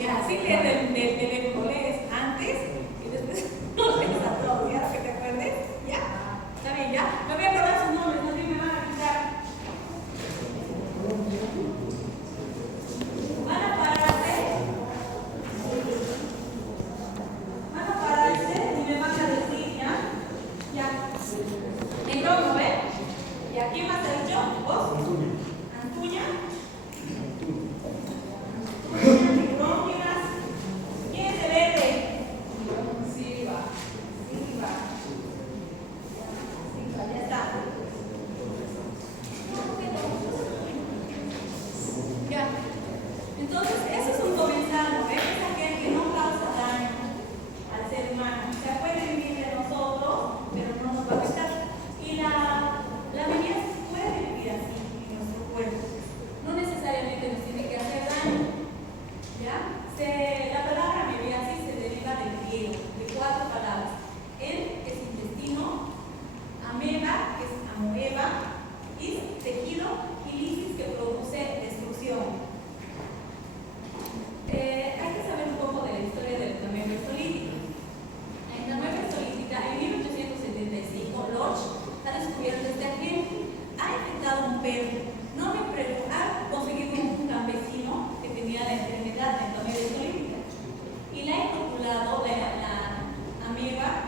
Ya, sí lees del teléfono, lees antes y después no lees a todos, ¿ya? Que te acuerdes, ¿ya? Está bien, ¿ya? Me voy a acordar sus nombres, no sé si me van a quitar. Van a pararse y me van a decir, ¿ya? Ya. En rojo, ¿ven? ¿Y a quién más ha dicho? ¿Vos? Antuña. ¿Quién es el verde? Silva. Ya está. Ya. Entonces, eso es un comenzado, ¿ves? Es aquel que no causa daño al ser humano. O sea, puede vivir de nosotros, pero no nos va a afectar. Y la medida puede vivir así en nuestro cuerpo. No necesariamente nos tiene que hacer daño. ¿Ya? La palabra memiasis se deriva del griego, de 4 palabras. En es intestino, ameba, que es amoeba, is, tejido, y lisis, que produce destrucción. Hay que saber un poco de la historia del Tameo Mesolítico. En la Tameo Mesolítica, en 1875, Lodge ha descubierto este agente. Ha infectado un perro. No me pregunto, ha conseguido un campesino que tenía la enfermedad de Tameo Mesolítica y le ha inoculado la ameba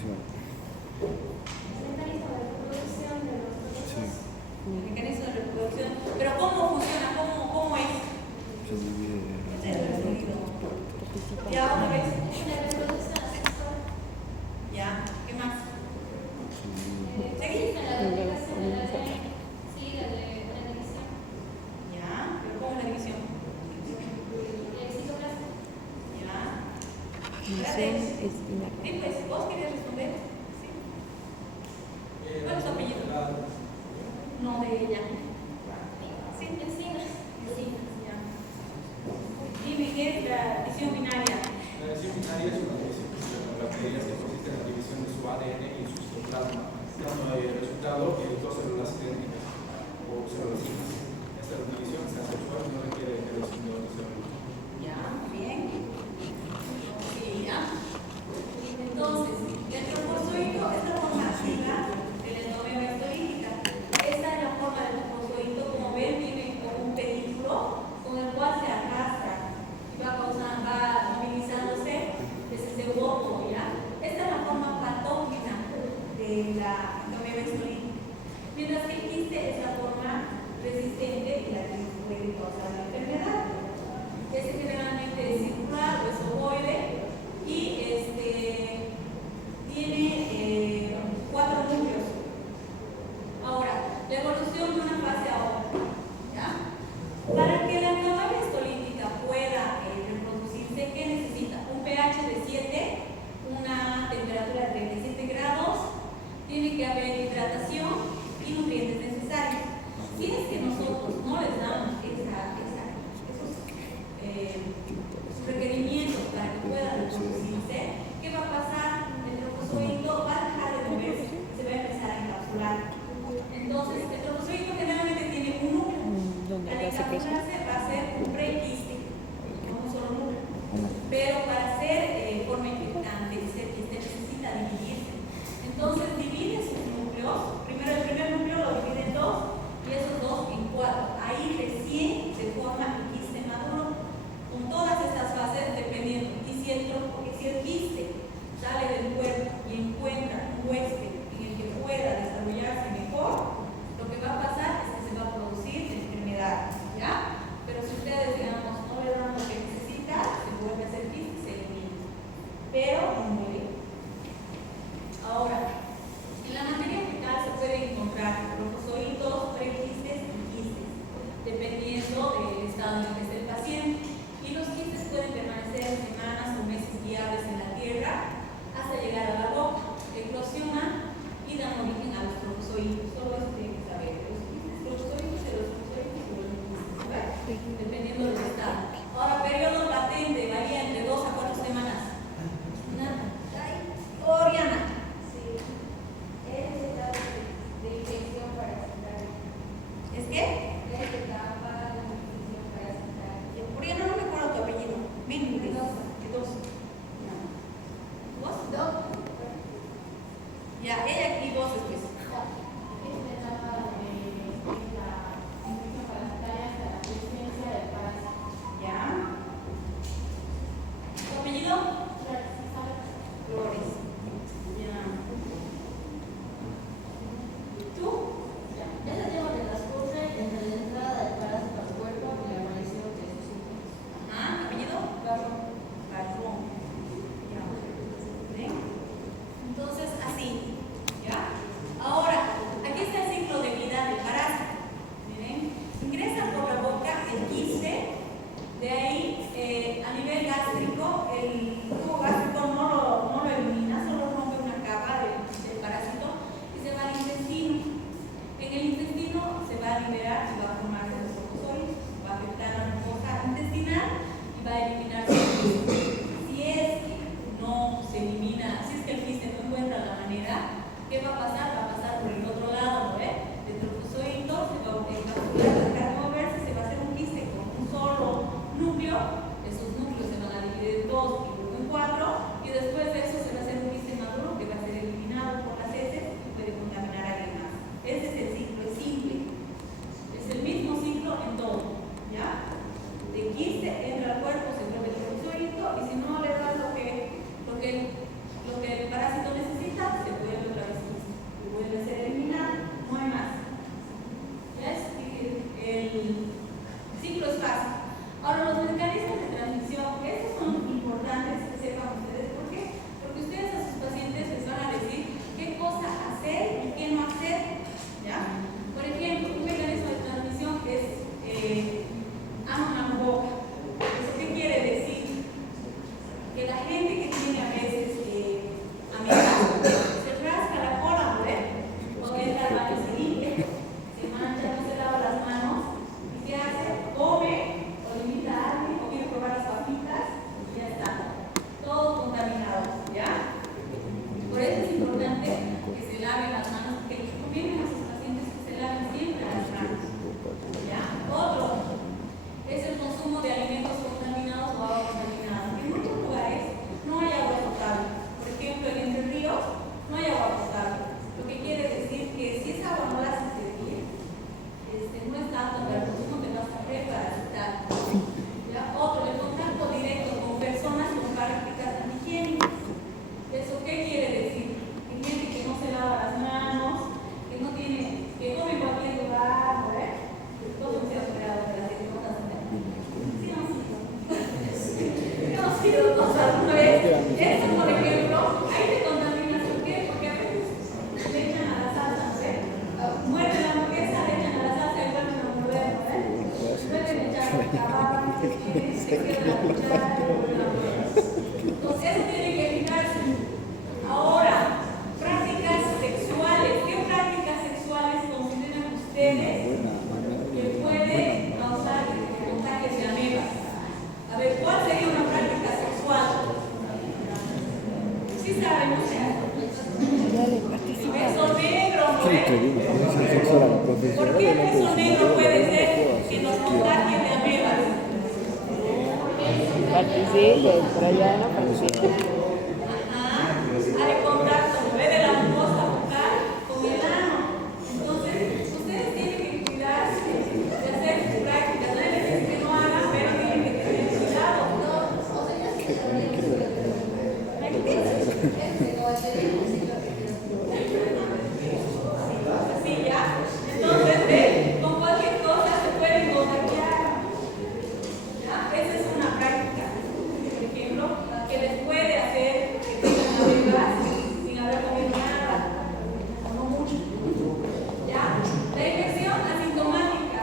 El mecanismo de reproducción. Pero ¿cómo funciona? ¿Cómo es? Ya, otra vez. Ya, ¿qué más? ¿Seguí? Ya, pero ¿cómo es la división? Ya. Pues, ¿vos querías responder? Sí. ¿Cuál es tu apellido? No, de ella. Sí, Encinas. Ya. Dime, ¿qué es la división binaria? La división binaria es una división la que ella se consiste en la división de su ADN y su citoplasma, dando el resultado de dos células idénticas o células hijas. Esta división se hace sexual y no requiere que los individuos se reúnan. Ya, bien. Sí, ya. Entonces, el trofozoito es la forma activa de la endovena histolítica. Esta es la forma del trofozoito, como ven, viene con un pedículo con el cual se arrastra y va movilizándose desde ese huevo, ¿ya? Esta es la forma patógena de la endovena histolítica. Mientras que el quiste es la forma resistente y la que puede causar la enfermedad. Este generalmente es circular o es ovoide y tiene 4 núcleos. Ahora, la evolución de una fase a otra. ¿Ya? Para que la endovena histolítica pueda reproducirse, ¿qué necesita? Un pH de 7, una temperatura de 37 grados, tiene que haber hidratación y nutrientes necesarios. Si es que nosotros no les damos esos requerimientos para que puedan reproducirse, ¿qué va a pasar? El trofozoito va a dejar de moverse, se va a empezar a encapsular. Entonces, el trofozoito generalmente tiene un núcleo. Al encapsularse va a ser un prequiste, con un solo núcleo. Pero para ser forma infectante y ser quiste necesita dividirse. Entonces, divide sus núcleos. Primero, el primer núcleo lo divide en 2 y esos 2 en 4. Ahí recién se forma el quiste maduro. Con todas estas fases dependiendo. Y si el quiste sale del cuerpo y encuentra un huésped en el que pueda desarrollarse mejor, lo que va a pasar es que se va a producir enfermedad, ¿ya? Pero si ustedes, digamos, no le dan lo que necesita, se vuelve a hacer quiste y se elimina. Pero no muere. Ahora, en la materia fecal se pueden encontrar trofozoitos, prequistes y quistes, dependiendo del estado en el que esté el paciente. Y los quistes pueden permanecer semanas o meses guiables en la tierra hasta llegar a la boca, eclosionan y dan origen a los trofozoitos. Solo eso tienen que saber. Los quistes, trofozoitos y los trofozoitos se vuelven quistes, ¿verdad? Dependiendo del estado. Ahora, periodo latente varía entre 2 a 4 semanas. Oriana. ¿Es qué? Oriana, no me acuerdo tu apellido. Mendoza. ¿Vos? Ya, ella y vos después. Ya. ¿Tu apellido? Flores. Ya. ¿Tú? Ese tiempo que transcurre entre la entrada del parásito al cuerpo y la aparición de sus síntomas. Ajá, ¿apellido? Garrón. Ya. ¿Ven? Entonces, así. ¿Ya? Ahora, aquí está el ciclo de vida del parásito. Miren, ingresa por la boca el quiste, de ahí a nivel gástrico, el tubo gástrico no lo elimina, solo rompe una capa del parásito y se va al intestino. En el intestino se va a liberar y va a formarse los trofozoitos, va a afectar a la mucosa intestinal y va a eliminarse el quiste. Si es que no se elimina, si es que el quiste no encuentra la manera, ¿qué va a pasar? Va a pasar por el otro lado, ¿no ve? El trofozoito se va a encapsular, va a dejar de moverse, se va a hacer un quiste con un solo núcleo. Esos núcleos se van a dividir en 2 y luego en 4, y después de eso se va a hacer un quiste maduro que va a ser eliminado por las heces y puede contaminar a alguien más. Ese es el ciclo, es simple. Es el mismo ciclo en todo, ¿ya? De quiste entra al cuerpo, se vuelve trofozoito, y si no le das lo que el parásito necesita, ¿eh? ¿Por qué el queso negro puede ser que nos contagie de amebas? Participe, por allá no participe. Ajá, hay contacto, ¿no ve? De la mucosa bucal con el ano. Entonces, ustedes tienen que cuidarse de hacer sus prácticas. No les dicen que no hagan, pero tienen que tener cuidado. Así ya. Entonces, ve, con cualquier cosa se pueden contagiar. ¿Ya? Esa es una práctica, por ejemplo, que les puede hacer que tengan amebas sin haber comido nada, o no mucho. ¿Ya? La infección asintomática,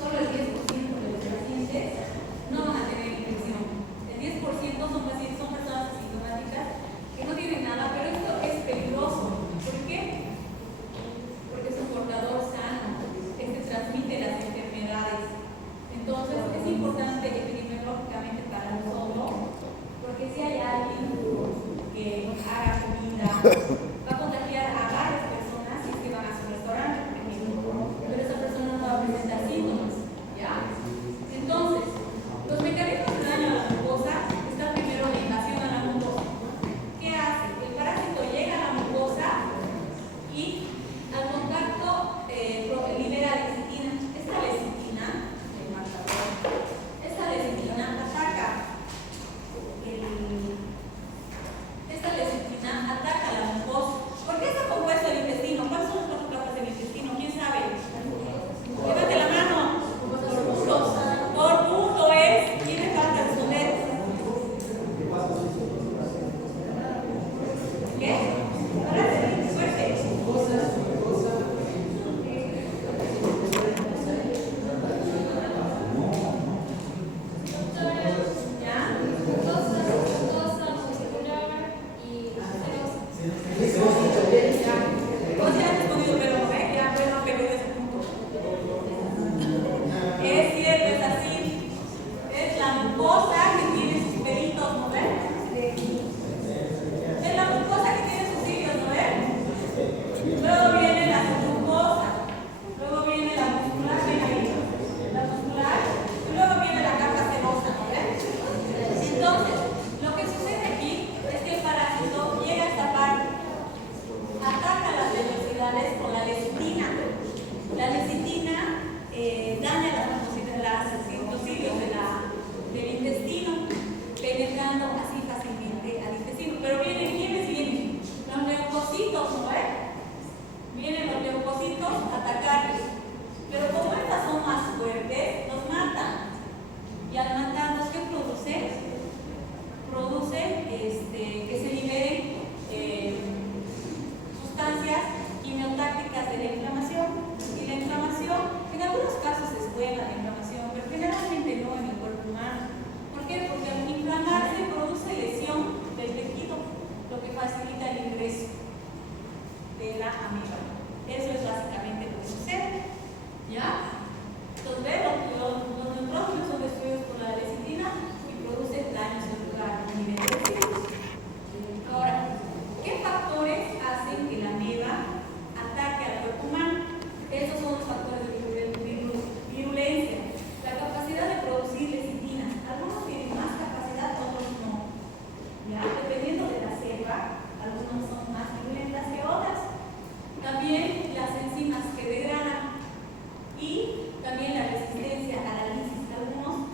solo el 10% de los pacientes no van a tener infección. El 10% son personas asintomáticas que no tienen nada, pero esto es peligroso. ¿Por qué? Porque es un portador sano, que se transmite las enfermedades. Entonces es importante epidemiológicamente para nosotros, porque si hay alguien que haga comida, va a contagiar a varias personas si es que van a su restaurante, por ejemplo, pero esa persona no va a presentar síntomas, ¿ya? Entonces, los mecanismos de daño a la mucosa están primero la invasión a la mucosa. ¿Qué hace? El parásito llega a la mucosa y al contacto libera lecitina. Esta lecitina ataca la mucosa. ¿Por qué está compuesto el intestino? ¿Cuáles son las cuatro capas del intestino? ¿Quién sabe? Levante la mano. Por puntos. Por punto es. ¿Quién falta responder? ¿Qué? Ahora sí, suerte. Es cierto, es así. Es la mucosa que tiene sus pelitos, ¿no ven? Es la mucosa que tiene sus cilios, ¿no ven? Luego viene la submucosa, luego viene la muscular, ven ahí, la muscular, y luego viene la capa serosa, ¿no ven? Entonces, lo que sucede aquí es que el parásito llega a esta parte, ataca las velocidades con la lecitina. La lecitina daña los citocilios del intestino, penetrando así fácilmente al intestino. Pero vienen, ¿quiénes vienen? Los leucocitos, ¿no ven? Vienen los leucocitos a atacarles. Pero como estas son más fuertes, los matan. Y al matarlos, ¿qué producen? Producen que se liberen sustancias quimiotácticas de la inflamación. Y la inflamación, en algunos casos es buena la inflamación, pero generalmente no en el cuerpo humano. ¿Por qué? Porque al inflamarse produce lesión del tejido, lo que facilita el ingreso de la ameba. Eso es básicamente lo que sucede. ¿Ya? Entonces, los neutrófilos son destruidos por la lecitina y producen daño celular a nivel de tejidos. Ahora, ¿qué factores hacen que la ameba ataque al cuerpo humano? Esos son los factores de virulencia. La capacidad de producir lecitina. Algunos tienen más capacidad, otros no. ¿Ya? Dependiendo de la cepa, algunos son más virulentas que otras. También las enzimas que degradan y también la resistencia a la lisis. Algunos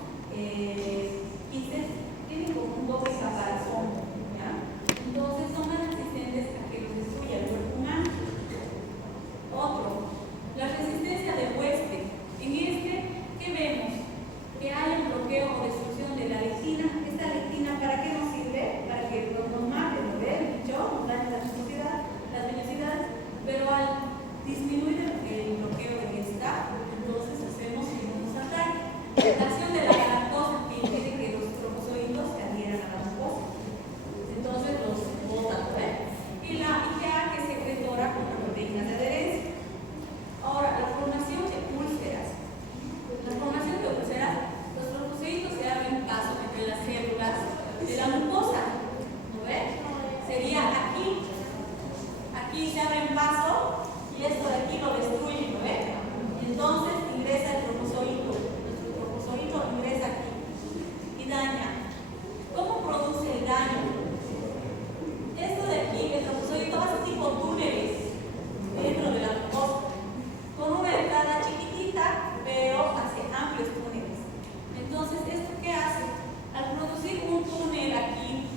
quistes tienen como un doble caparazón. ¿Ya? Entonces son más resistentes a que los destruya el cuerpo humano. Otro, la resistencia del huésped. En ¿qué vemos? Que hay un bloqueo o destrucción de la lectina. Esta lectina, ¿para qué nos sirve? Para que nos mate, ¿no ven? Nos daña las velocidades, pero al disminuir el bloqueo de esta, entonces hacemos que no nos ataque. La acción de la galactosa que impide que los trofozoitos se adhieran a la mucosa. Entonces los botan, ¿no ven? Y la IgA, que es secretora con proteínas de adherencia. Ahora, la formación de úlceras. La formación de úlceras, los trofozoitos se abren paso entre las células de la mucosa. ¿No ven? Sería aquí. Aquí se abren paso Entonces ingresa el tropozoito, nuestro tropozoito ingresa aquí y daña. ¿Cómo produce el daño? Esto de aquí, el tropozoito hace tipo túneles dentro de la mucosa, con una entrada chiquitita, pero hace amplios túneles. Entonces, ¿esto qué hace? Al producir un túnel aquí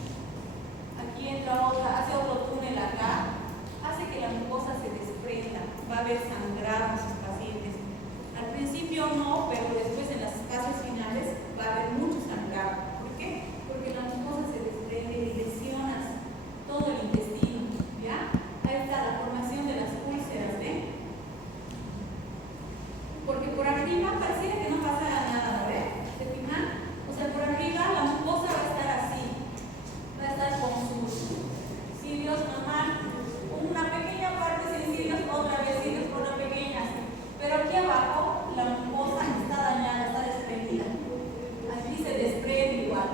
entra otra, hace otro túnel acá, hace que la mucosa se desprenda, va a haber sangrado en sus pacientes. Al principio no, pero después en las fases finales va a haber mucho sangrado. ¿Por qué? Porque la mucosa se desprende y lesionas todo el intestino, ¿ya? Ahí está la formación de las úlceras, ¿ven? Porque por arriba pareciera que no pasara nada, ¿ven? ¿Se fijan? O sea, por arriba la mucosa va a estar así, va a estar con sus cilios normal, una pequeña parte sin cilios, otra vez cilios por una pequeña, pero aquí abajo la mucosa está dañada, está desprendida. Aquí se desprende igual.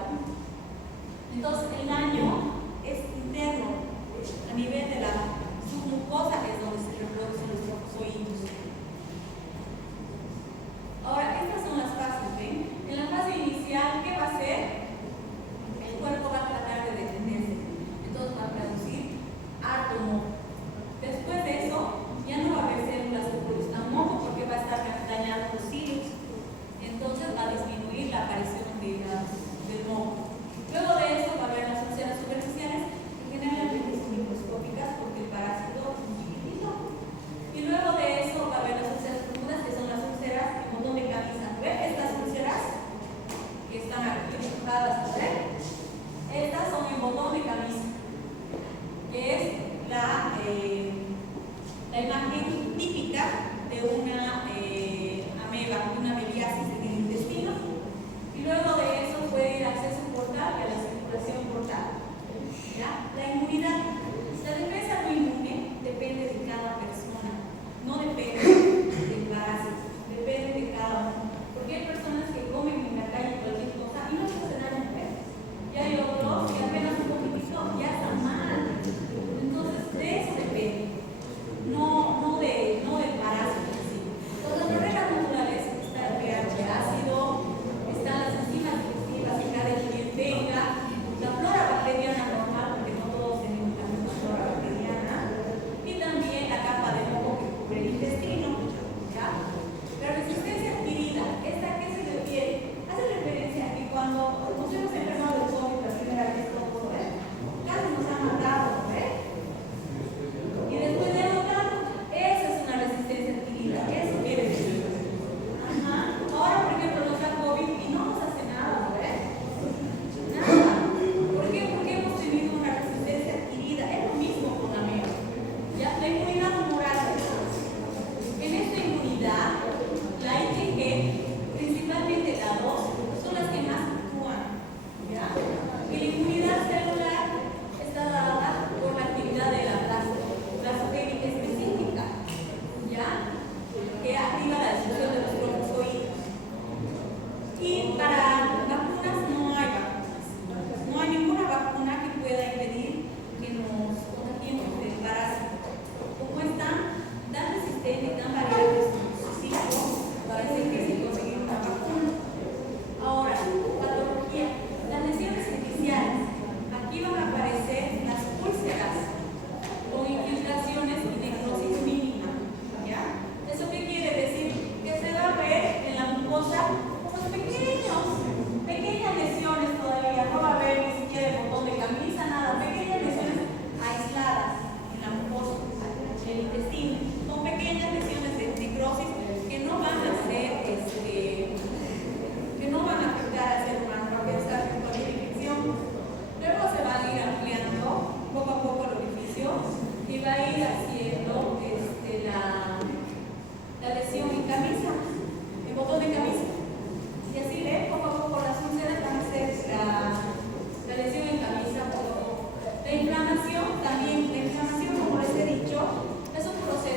Entonces el daño es interno, a nivel de la submucosa, que es donde se reproducen los tropozoitos. Ahora, estas son las fases, ¿ven? En la fase inicial, ¿qué va a hacer? El cuerpo va a tratar de detenerse, entonces va a producir harto moco. Después de eso, ya no va a haber células que produzcan moco porque va a estar dañando los cilios, entonces va a disminuir la aparición del moco. Luego de eso va a haber las úlceras superficiales, que generalmente son microscópicas porque el parásito es muy chiquitito. Y luego de eso va a haber las úlceras profundas, que son las úlceras en botón de camisa. ¿Ven estas úlceras? Que están aquí dibujadas, ¿ven? Estas son en botón de camisa, que es la imagen típica de una ameba, de una amebiasis en el intestino. Y luego de eso puede ir al acceso portal y a la circulación portal. ¿Ya? La inmunidad. La defensa no inmune depende de cada persona, no depende del parásito, depende de cada uno. Porque hay personas que comen en la calle cualquier cosa y no les hace daño, ¿ves? Y hay otros que apenas un poquitito ya están mal. Entonces, de eso depende, no del parásito en sí. Entonces, las barreras naturales está el pH ácido, están las enzimas digestivas que cada quien tenga, la flora bacteriana normal, porque no todos tenemos la misma flora bacteriana, y también la capa de moco que cubre el intestino, ¿ya? La resistencia adquirida, ¿esta a qué se refiere? Hace referencia a que cuando nos hemos enfermado de COVID la primera vez, todo, ¿eh? Casi nos han matado, ¿eh? Y después de notar, esa es una resistencia adquirida, eso quiere decir. Ajá. Ahora, por ejemplo, nos da COVID y no nos hace nada, ¿ves? Nada. ¿Por qué? Porque hemos tenido una resistencia adquirida. Es lo mismo con la mea. ¿Ya? La inmunidad humoral. En esta inmunidad, la IgG, principalmente la 2, son las que más actúan. ¿Ya? Y la inmunidad celular está dada por la actividad de la plasmogénica específica, ¿ya? Que activa la destrucción de los tropozoitos. Y para vacunas no hay vacunas. No hay ninguna vacuna que pueda impedir que nos contagiemos del parásito. Como están tan resistentes y tan variables su ciclo, parece que sí conseguir una vacuna. Ahora, patología. Las lesiones iniciales. Aquí van a aparecer las úlceras con infiltraciones y necrosis mínima. ¿Ya? ¿Eso qué quiere decir? Que se va a ver en la mucosa unos pequeñas lesiones todavía. No va a haber ni siquiera el botón de camisa, nada. Pequeñas lesiones aisladas en la mucosa, en el intestino. Son pequeñas lesiones de necrosis que no van a ser, que no van a afectar al ser humano, a pensar en cualquier infección. Luego se va a ir ampliando poco a poco el orificio y va a ir haciendo la lesión en camisa, en botón de camisa. Y así ven, poco a poco las úlceras van a hacer la lesión en camisa poco a poco. La inflamación también, como les he dicho, es un proceso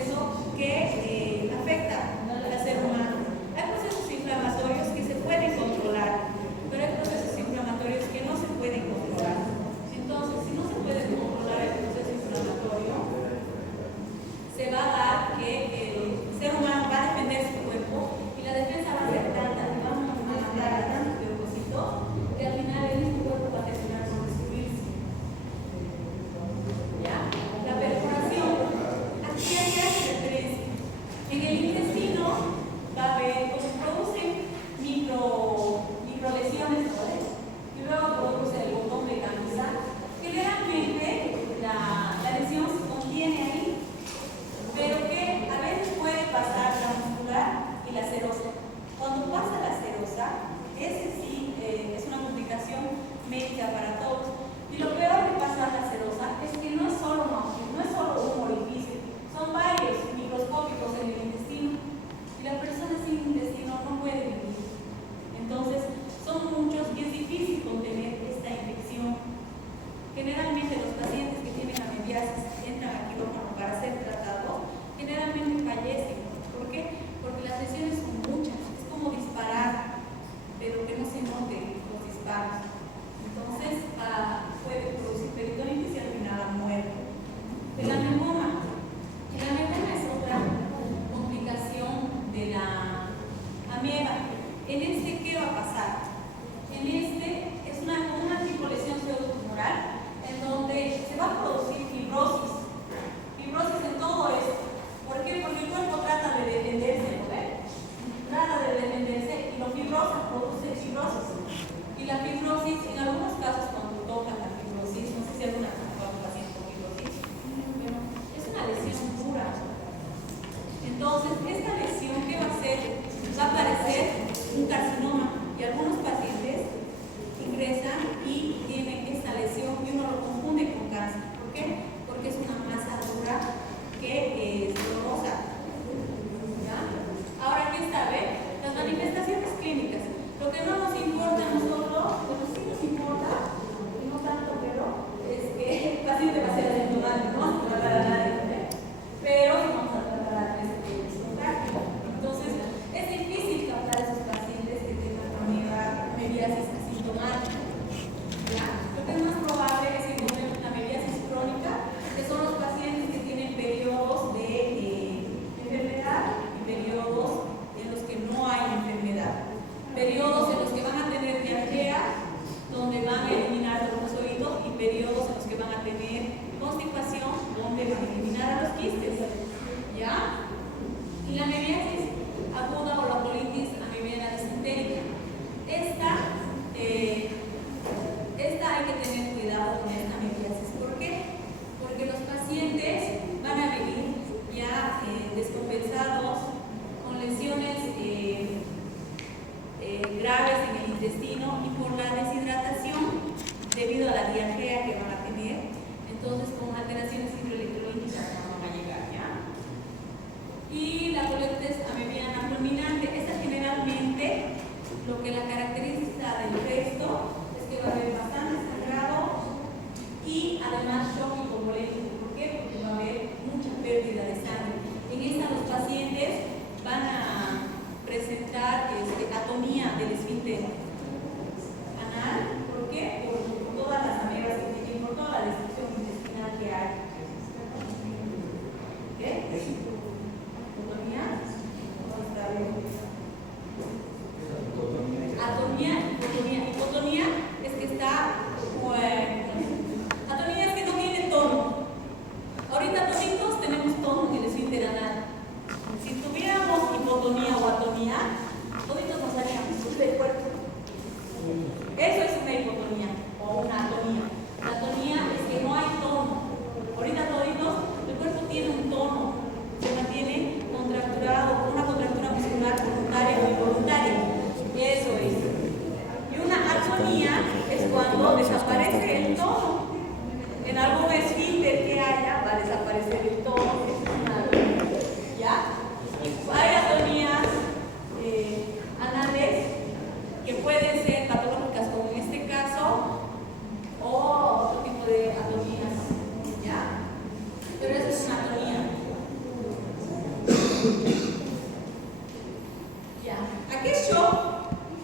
Ya. ¿A qué shock?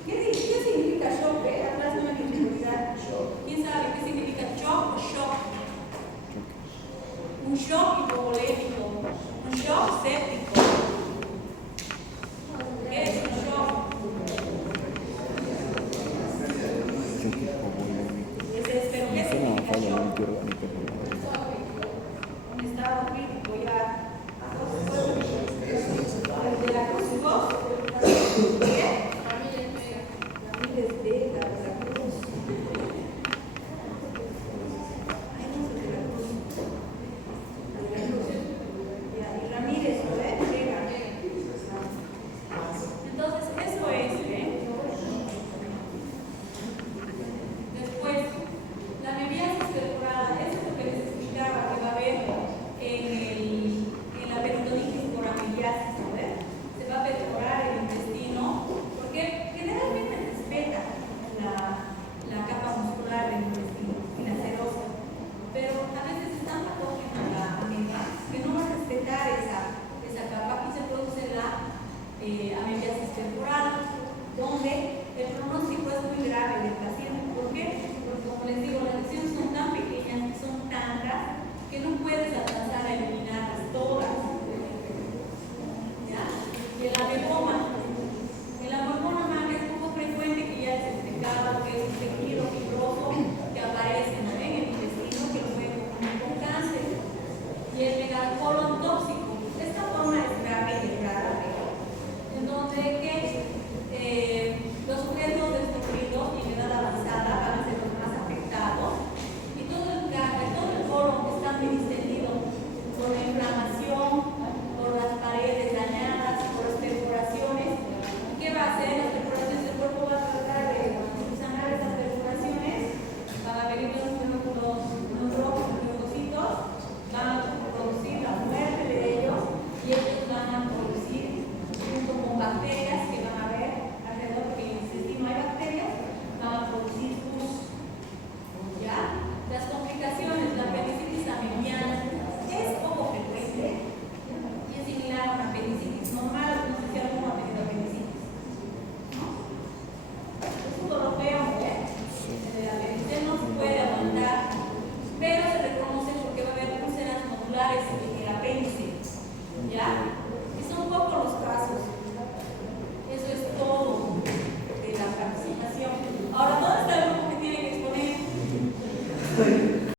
¿Qué significa shock? Atrás no hay dificultad. ¿Quién sabe qué significa shock o shock? Un shock hipovolémico, un shock séptico.